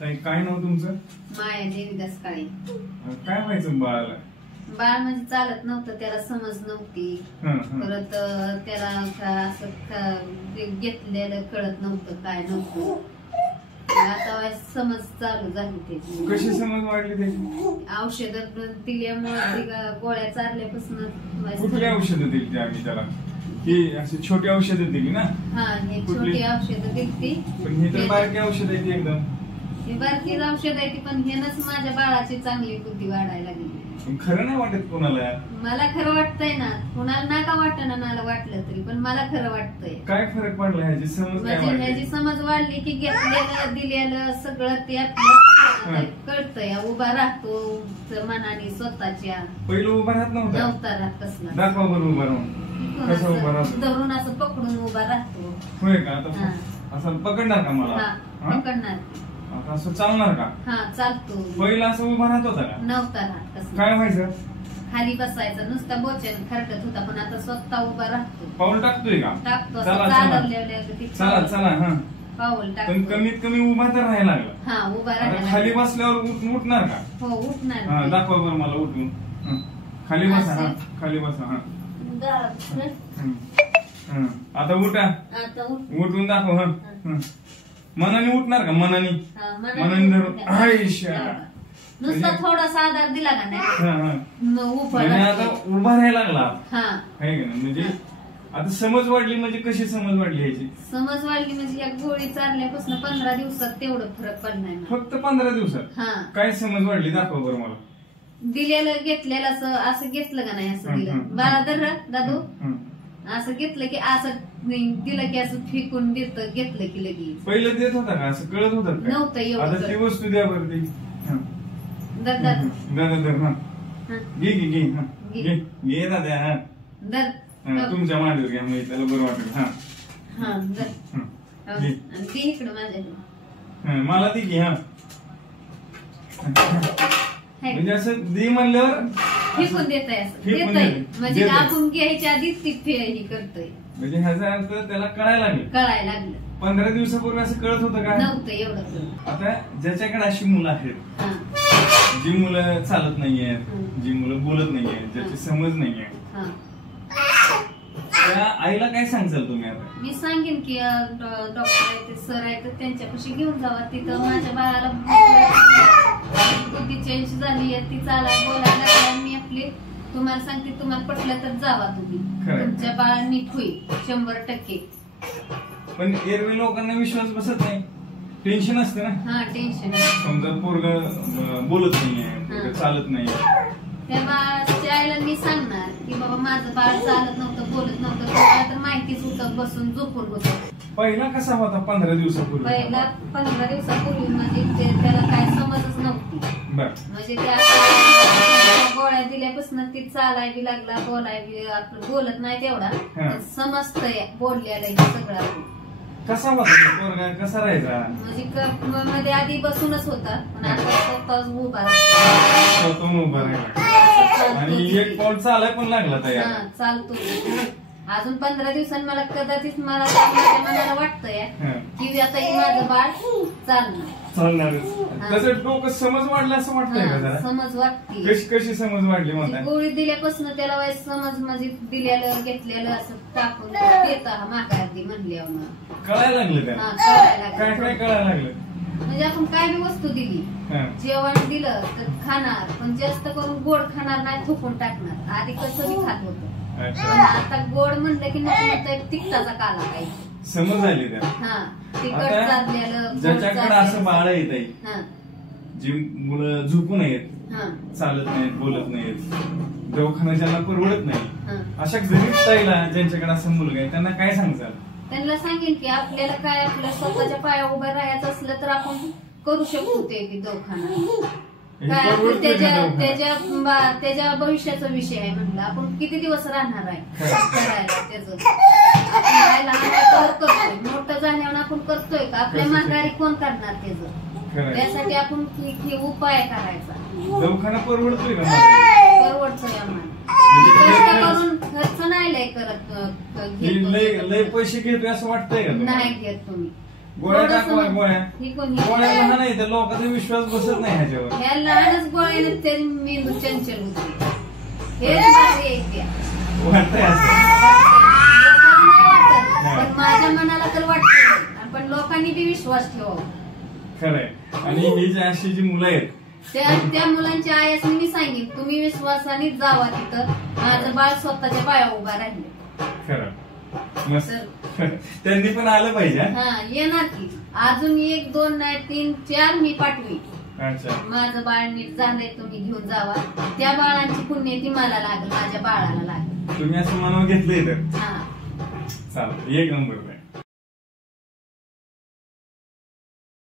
काय नाव तुमचं? माया देवीदास काळे. काय व्हायचं बाळाला? बाळ म्हणजे चालत नव्हतं, त्याला समज नव्हती. परत त्याला असं घेतलेलं कळत नव्हतं, काय नव्हतं. आता समज चालू झाली त्याची. कशी समज वाढली त्याची? औषध दिल्यामुळे गोळ्या चालल्यापासून. कुठली औषधं दिली ती आम्ही त्याला? ही अशी छोटी औषधं दिली ना? हा, हे छोटी औषधं दिली. पण ही तर बारकी औषध आहे ती एकदम. ही बारकी औषध आहे ती, पण हेनच माझ्या बाळाची चांगली बुद्धी वाढायला लागली. खरं नाही वाटत कोणाला? मला खरं वाटतंय ना, कोणाला नाका वाटत ना, मला वाटलं तरी, पण मला खरं वाटतंय. काय फरक पडला ह्याची समज? म्हणजे ह्याची समज वाढली की घेतलेलं दिलेलं सगळं ते आपलं कळतंय. उभा राहतो मनाने स्वतःच्या. पहिलं उभा राहत नव्हता राहत कसला. दाखवा बरं उभा राहून. कसं उभा राहतो? धरून असं पकडून उभा राहतो. होय का? आता असं पकडणार का मला? पकडणार. आता असं चालणार का? हा, चालतो. पहिला असं उभा राहत होता का? नव्हता राहत कसं. काय व्हायचं? खाली बसायचं, नुसता बोचन खरकत होता, पण आता स्वतः उभा राहतो. पाऊल टाकतोय का? टाकतो. चला चला. हा, पाऊल टाकतो. पण कमीत कमी उभा तर राहायला लागला. हा, उभा राहायला. खाली बसल्यावर उठणार का? हो, उठणार. दाखवा बरं मला उठून. खाली बसा. हा, खाली बसा. हा, आता उठा. आता उठून दाखव. हा, मनाने उठणार का? मनाने धरून. नुसता थोडासा आधार दिला का नाही, आता उभा राहायला लागला. हा, म्हणजे आता समज वाढली. म्हणजे कशी समज वाढली ह्याची? समज वाढली म्हणजे या गोळी चालल्यापासून 15 दिवसात तेवढं फरक पडलाय. फक्त 15 दिवसात? हा. काय समज वाढली दाखव बरं मला. दिलेलं घेतलेलं असं घेतलं का नाही, असं दिलं बाळा दर दादू, असं घेतलं की असं दिलं की असं फेकून घेतलं की लगेच. पहिलं देत होता का? असं कळत होतं? नव्हतं एवढं. आता ती वस्तू द्या बरं ती. दादा घे घे दादा. हा, तुमच्या मांडीवर घ्या, म्हणजे त्याला बरं वाटेल. हा, आणि ती इकडं माझ्या मला ती घे. हा, म्हणजे असं दे म्हणल्यावर फेकून देताय, असं देताय म्हणजे आपण घ्यायच्या आधीच ती हे करतोय. म्हणजे ह्याचा अर्थ त्याला कळायला लागलं. 15 दिवसापूर्वी असं कळत होतं का? नव्हतं एवढं. आता ज्याच्याकडे अशी मुलं आहेत, जी मुलं चालत नाहीयेत, जी मुलं बोलत नाहीयेत, ज्याची समज नाहीये, त्या आईला काय सांगाल तुम्ही? आता मी सांगेन की डॉक्टर आहे, ते सर आहे, तर त्यांच्यापाशी घेऊन जावा. तिथं माझ्या बाळाला बुद्धी चेंज झाली आहे, ती चालाय बोलायला. मी आपली तुम्हाला सांगते, तुम्हाला पटलं तर जावा तुम्ही. तुमच्या बाळा नीट होईल 100%. पण एरवी लोकांना विश्वास बसत नाही, टेन्शन असतं ना. हा, टेन्शन. समजा पोरग बोलत नाहीये, चालत नाही, त्या बाळाच्या आईला मी सांगणार की बाबा माझं बाळ चालत नव्हतं, बोलत नव्हतं, तुम्हाला तर माहितीच होतं, बसून झोपून होतं. पहिला कसा होता 15 दिवसापूर्वी? पहिला 15 दिवसापूर्वी म्हणजे त्याला काय समजच नव्हती. म्हणजे त्या गोळ्या दिल्यापासून ती चालायला लागला, बोलायला. आपलं बोलत नाही तेवढा, समजतंय बोललेलं हे सगळं. कसा होता पोरगा? कसा राहायचा? म्हणजे मध्ये आधी बसूनच होता, पण आता स्वतःच उभा राहिला. आणि एक पाऊल चालाय पण लागला तयार. चालतो. अजून 15 दिवसांनी मला कदाचित माझ्या मनाला वाटतंय की आता माझं बाळ चालणार. तसं डोकं समज वाढलं असं वाटतंय का जरा? समज वाटते. कशी समज वाढली म्हणतात? गोळी दिल्यापासून त्याला वाईट समज, म्हणजे दिलेलं घेतलेलं असं टाकून देता मागायला म्हणल्यावर कळायला लागलं. काय काय कळायला लागलं? म्हणजे आपण काय बी वस्तू दिली, जेवण दिलं तर खाणार, पण जास्त करून गोड खाणार नाही, थुकून टाकणार. आधी कसं बी खात होतं, आता गोड म्हणलं की नको, तिखटाचा काला काही समज झाली त्या. हा, तिखट चाललेलं. ज्याच्याकडे असं बाळ येत आहे, जी मुलं झोपून आहेत, चालत नाहीत, बोलत नाहीत, दवाखाना ज्यांना परवडत नाही, अशा गरीब ताईला ज्यांच्याकडे असं मुलगा आहे, त्यांना काय सांगाल? त्यांना सांगेन की आपल्याला काय आपल्या स्वतःच्या पाया उभं राहायचं असलं तर आपण करू शकतो ते दवाखाना. त्याच्या भविष्याचा विषय आहे म्हणलं. आपण किती दिवस राहणार आहे करायला त्याचं. करतोय, मोठं झाल्यावर आपण करतोय का? आपल्या माघारी कोण करणार त्याचं? त्यासाठी आपण उपाय करायचा. दवाखाना परवडतोय का? परवडतोय आम्हाला. करून खर्च नाही लय करत. लय पैसे घेतोय असं वाटतंय का? नाही घेत तुम्ही. गोळ्या टाकवा गोळ्या ही कोणी गोळ्या लहान आहे तर लोकांचा विश्वास बसत नाही ह्याच्यावर. ह्या लहानच गोळ्याने ते मेंदू चंचल होते. हेच भारी आहे त्या. वाटतंय असं. लोकांना नाही वाटत, पण माझ्या मनाला तर वाटतं. पण लोकांनी बी विश्वास ठेवावा. खरंय. आणि ही जी अशी जी मुलं आहेत त्या मुलांच्या आयासनी मी सांगेन तुम्ही विश्वासाने जावा तिथं. माझं बाळ स्वतःच्या पाया उभा राहिले. खरं मस्त. त्यांनी पण आलं पाहिजे. हा येणार की अजून 1 2 नाही 3 4 मी पाठवी. अच्छा माझं बाळ नीट झालंय तुम्ही घेऊन जावा. त्या बाळांची पुण्य ती मला लागेल, माझ्या बाळाला लागेल. तुम्ही असं मनावर घेतलंय तर हा चालतं. 1 नंबर.